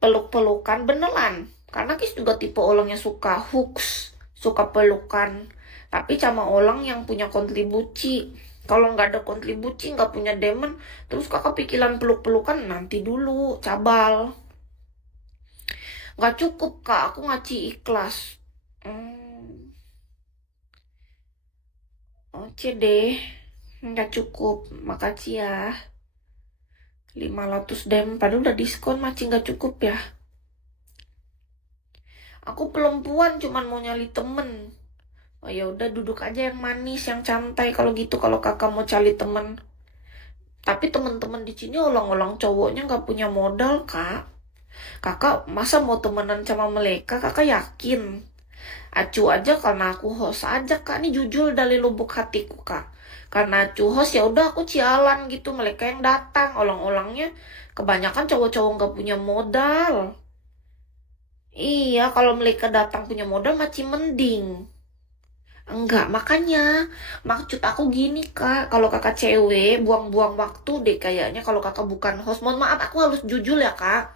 peluk-pelukan beneran. Karena Kis juga tipe orang yang suka hooks, suka pelukan. Tapi sama orang yang punya kontribusi. Kalau nggak ada kontribusi, nggak punya demen, terus kakak pikiran peluk-pelukan nanti dulu, cabal. Nggak cukup kak, aku ngaci ikhlas. Hmm, oke deh, nggak cukup, makasih ya. 500 dem, padahal udah diskon, masih nggak cukup ya. Aku perempuan cuman mau nyali temen. Oh ya udah duduk aja yang manis, yang santai kalau gitu kalau kakak mau cari temen. Tapi teman-teman di sini orang-orang cowoknya nggak punya modal kak. Kakak masa mau temenan sama mereka? Kakak yakin? Acu aja karena aku host aja kak. Ini jujur dari lubuk hatiku kak. Karena acu host ya udah aku cialan gitu. Mereka yang datang, orang-orangnya kebanyakan cowok-cowok nggak punya modal. Iya, kalau mereka datang punya modal masih mending. Enggak, makanya maksud aku gini kak, kalau kakak cewek buang-buang waktu deh kayaknya kalau kakak bukan host. Mohon maaf, aku harus jujur ya kak.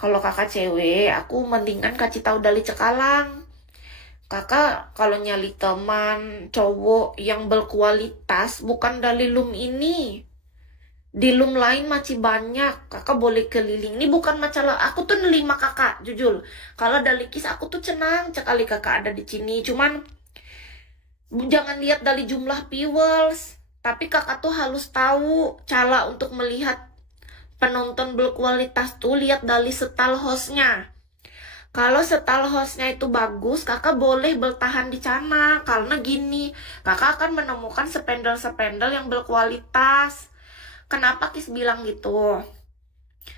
Kalau kakak cewek, aku mendingan kasih tahu dari cekalang. Kakak kalau nyali teman cowok yang berkualitas bukan dari loom ini. Di loom lain masih banyak. Kakak boleh keliling. Ini bukan masalah. Aku tuh nerima kakak, jujur. Kalau dari Kis aku tuh senang sekali kakak ada di sini. Cuman jangan lihat dari jumlah viewers, tapi kakak tuh harus tahu cara untuk melihat penonton berkualitas tuh lihat dari style hostnya. Kalau style hostnya itu bagus, kakak boleh bertahan di sana. Karena gini, kakak akan menemukan spendel-spendel yang berkualitas. Kenapa Kis bilang gitu?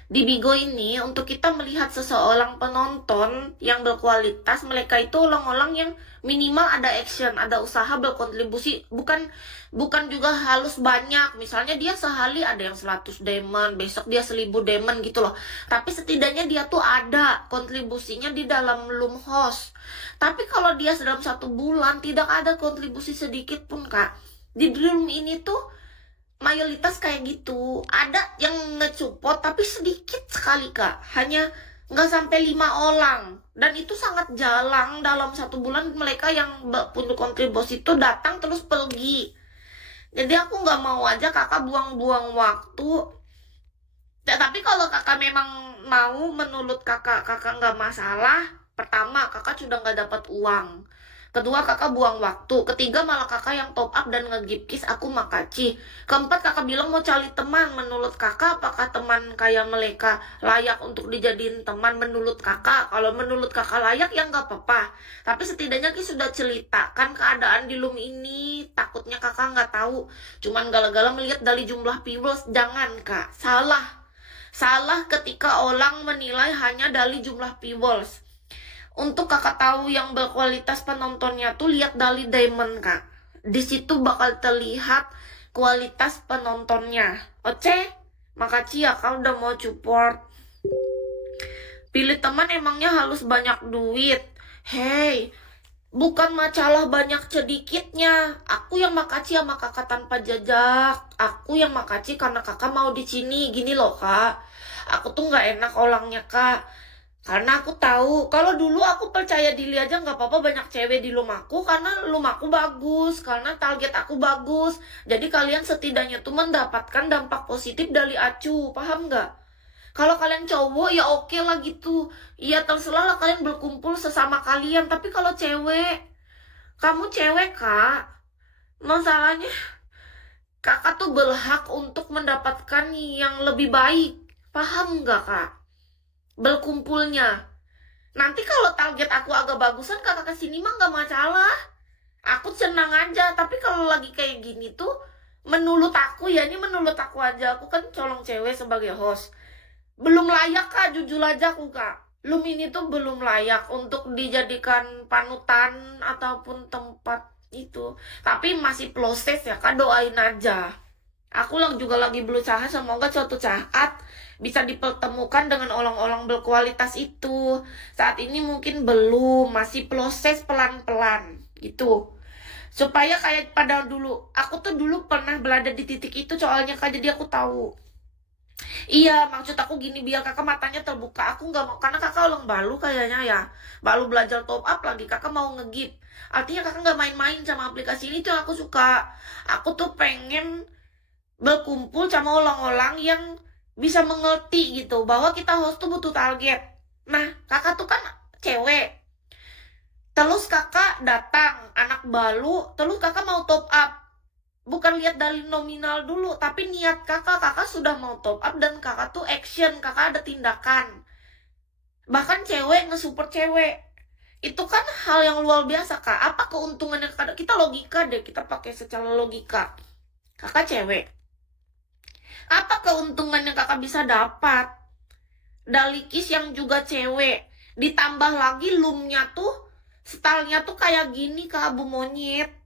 Di Bigo ini, untuk kita melihat seseorang penonton yang berkualitas, mereka itu orang-orang yang minimal ada action, ada usaha berkontribusi, bukan juga halus banyak. Misalnya dia sehari ada yang 100 diamond, besok dia 1000 diamond gitu loh. Tapi setidaknya dia tuh ada kontribusinya di dalam loom host. Tapi kalau dia dalam 1 bulan tidak ada kontribusi sedikit pun kak, di loom ini tuh mayoritas kayak gitu. Ada yang nge-support tapi sedikit sekali kak, hanya nggak sampai 5 orang, dan itu sangat jarang. Dalam 1 bulan mereka yang punya kontribusi itu datang terus pergi. Jadi aku nggak mau aja kakak buang-buang waktu. Ya, tapi kalau kakak memang mau, menurut kakak nggak masalah. Pertama, kakak sudah nggak dapat uang. Kedua, kakak buang waktu. Ketiga, malah kakak yang top up dan nge-give kiss aku makaci. Keempat, kakak bilang mau cari teman. Menurut kakak, apakah teman kayak mereka layak untuk dijadiin teman menurut kakak? Kalau menurut kakak layak, ya nggak apa-apa. Tapi setidaknya Ki sudah ceritakan keadaan di loom ini. Takutnya kakak nggak tahu. Cuman gala-gala melihat dari jumlah viewers. Jangan kak, salah. Salah ketika orang menilai hanya dari jumlah viewers. Untuk kakak tahu yang berkualitas penontonnya tuh lihat dari diamond kak. Di situ bakal terlihat kualitas penontonnya. Oce, makasih ya kak udah mau support. Pilih teman emangnya harus banyak duit. Hey, bukan masalah banyak sedikitnya. Aku yang makasih sama kakak tanpa jajak. Aku yang makasih karena kakak mau di sini. Gini loh kak, aku tuh nggak enak orangnya kak. Karena aku tahu, kalau dulu aku percaya diri aja nggak apa-apa banyak cewek di rumah aku, karena rumah aku bagus, karena target aku bagus. Jadi kalian setidaknya tuh mendapatkan dampak positif dari acu, paham nggak? Kalau kalian cowok ya oke lah gitu. Ya terserah lah kalian berkumpul sesama kalian. Tapi kalau cewek, kamu cewek kak, masalahnya kakak tuh berhak untuk mendapatkan yang lebih baik. Paham nggak kak? Berkumpulnya. Nanti kalau target aku agak bagusan kakak kesini mah nggak masalah. Aku senang aja. Tapi kalau lagi kayak gini tuh, menurut aku ya, ini menurut aku aja. Aku kan colong cewek sebagai host. Belum layak kak, jujur aja aku kak. Loom ini tuh belum layak untuk dijadikan panutan ataupun tempat itu. Tapi masih proses ya kak, doain aja. Aku juga lagi berusaha, semoga suatu saat bisa dipertemukan dengan orang-orang berkualitas itu. Saat ini mungkin belum, masih proses pelan-pelan gitu. Supaya kayak pada dulu, aku tuh dulu pernah berada di titik itu soalnya kak, jadi aku tahu. Iya, maksud aku gini, biar kakak matanya terbuka. Aku nggak mau, karena kakak ulang balu kayaknya ya. Baru belajar top up lagi, kakak mau ngegip. Artinya kakak nggak main-main sama aplikasi ini, tuh yang aku suka. Aku tuh pengen berkumpul sama orang-orang yang bisa mengerti gitu, bahwa kita host tuh butuh target. Nah, kakak tuh kan cewek. Terus kakak datang, anak baru, terus kakak mau top up. Bukan lihat dari nominal dulu, tapi niat kakak sudah mau top up dan kakak tuh action, kakak ada tindakan. Bahkan cewek nge-support cewek. Itu kan hal yang luar biasa, Kak. Apa keuntungannya kakak? Kita logika deh, kita pakai secara logika. Kakak cewek. Apa keuntungannya kakak bisa dapat? Dalikis yang juga cewek. Ditambah lagi loomnya tuh, stylenya tuh kayak gini, Kak, Bu Monyet.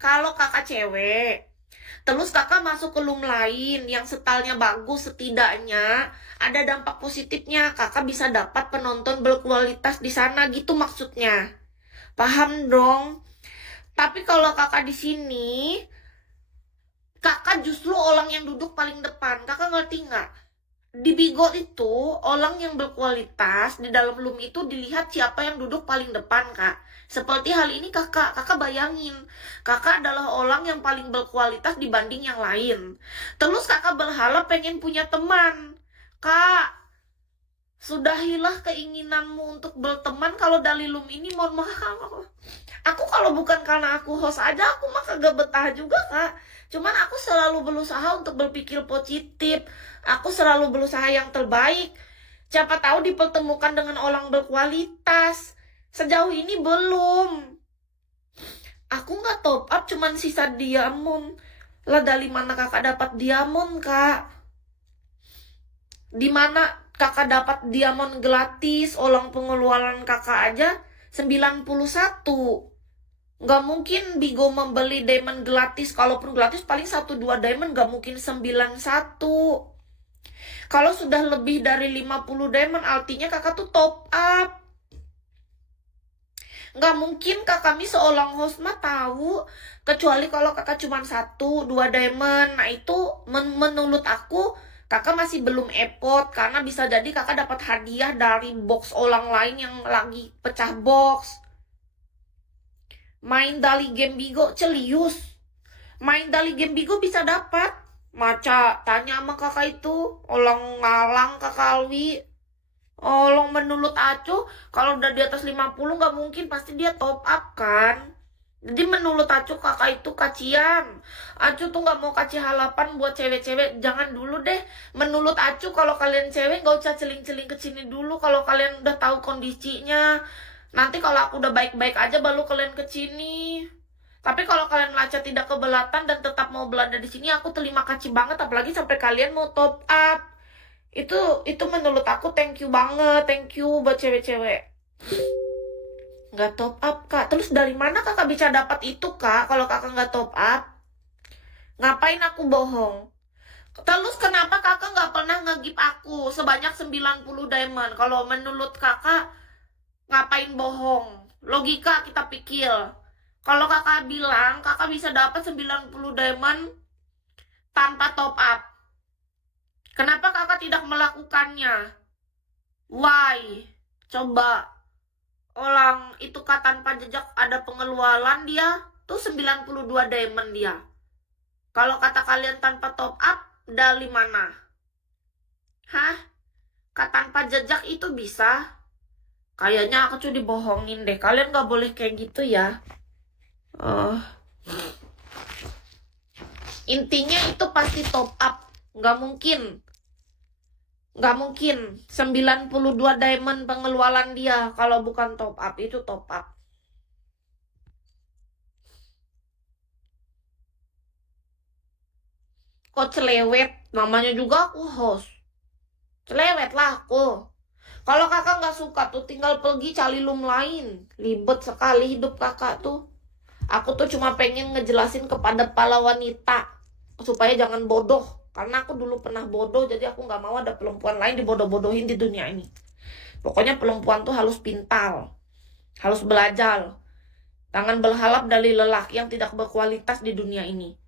Kalau kakak cewek, terus kakak masuk ke loom lain yang stylenya bagus, setidaknya ada dampak positifnya. Kakak bisa dapat penonton berkualitas di sana gitu maksudnya. Paham dong? Tapi kalau kakak di sini, kakak justru orang yang duduk paling depan. Kakak ngerti nggak? Di Bigo itu, orang yang berkualitas di dalam loom itu dilihat siapa yang duduk paling depan, Kak. Seperti hal ini kakak bayangin. Kakak adalah orang yang paling berkualitas dibanding yang lain. Terus kakak berharap pengen punya teman. Kak, sudahilah keinginanmu untuk berteman kalau dari loom ini, mohon maaf. Aku kalau bukan karena aku host aja, aku mah kagak betah juga, Kak. Cuman aku selalu berusaha untuk berpikir positif. Aku selalu berusaha yang terbaik. Siapa tahu dipertemukan dengan orang berkualitas. Sejauh ini belum. Aku nggak top up, cuman sisa diamond. Lah dari mana kakak dapat diamond, Kak? Di mana kakak dapat diamond gratis? Orang pengeluaran kakak aja 91. Nggak mungkin Bigo membeli diamond gratis. Kalaupun gratis paling 1-2 diamond, nggak mungkin 91. Kalau sudah lebih dari 50 diamond, artinya kakak tuh top up. Nggak mungkin kakak kami seorang host mah tahu. Kecuali kalau kakak cuma 1-2 diamond. Nah itu menurut aku kakak masih belum effort. Karena bisa jadi kakak dapat hadiah dari box orang lain yang lagi pecah box. Main dari game Bigo, celius. Main dari game Bigo bisa dapat. Maca, tanya sama kakak itu. Orang ngalang kakak Alwi. Orang menurut Acu, kalau udah di atas 50 nggak mungkin, pasti dia top up kan. Jadi menurut Acu kakak itu kacian. Acu tuh nggak mau kasih harapan buat cewek-cewek. Jangan dulu deh. Menurut Acu kalau kalian cewek nggak usah celing-celing ke sini dulu. Kalau kalian udah tahu kondisinya. Nanti kalau aku udah baik-baik aja baru kalian ke sini. Tapi kalau kalian melacak tidak keberatan dan tetap mau berada di sini, aku terima kasih banget. Apalagi sampai kalian mau top up. Itu menurut aku thank you banget. Thank you buat cewek-cewek. Nggak top up, Kak. Terus dari mana kakak bisa dapat itu, Kak? Kalau kakak nggak top up, ngapain aku bohong? Terus kenapa kakak nggak pernah ngegip aku sebanyak 90 diamond? Kalau menurut kakak, ngapain bohong? Logika kita pikir. Kalau kakak bilang kakak bisa dapat 90 diamond tanpa top up, kenapa kakak tidak melakukannya? Why? Coba. Orang itu Kak tanpa jejak ada pengeluaran dia tuh 92 diamond dia. Kalau kata kalian tanpa top up, dari mana? Hah? Kak tanpa jejak itu bisa? Kayaknya aku tuh dibohongin deh. Kalian gak boleh kayak gitu ya. Intinya itu pasti top up. Gak mungkin. Gak mungkin 92 diamond pengeluaran dia kalau bukan top up. Itu top up. Kok celewet? Namanya juga aku host. Celewet lah aku. Kalau kakak nggak suka tuh tinggal pergi cari loom lain. Ribet sekali hidup kakak tuh. Aku tuh cuma pengen ngejelasin kepada para wanita supaya jangan bodoh. Karena aku dulu pernah bodoh, jadi aku nggak mau ada perempuan lain dibodoh-bodohin di dunia ini. Pokoknya perempuan tuh harus pintar, harus belajar. Jangan berharap dari lelaki yang tidak berkualitas di dunia ini.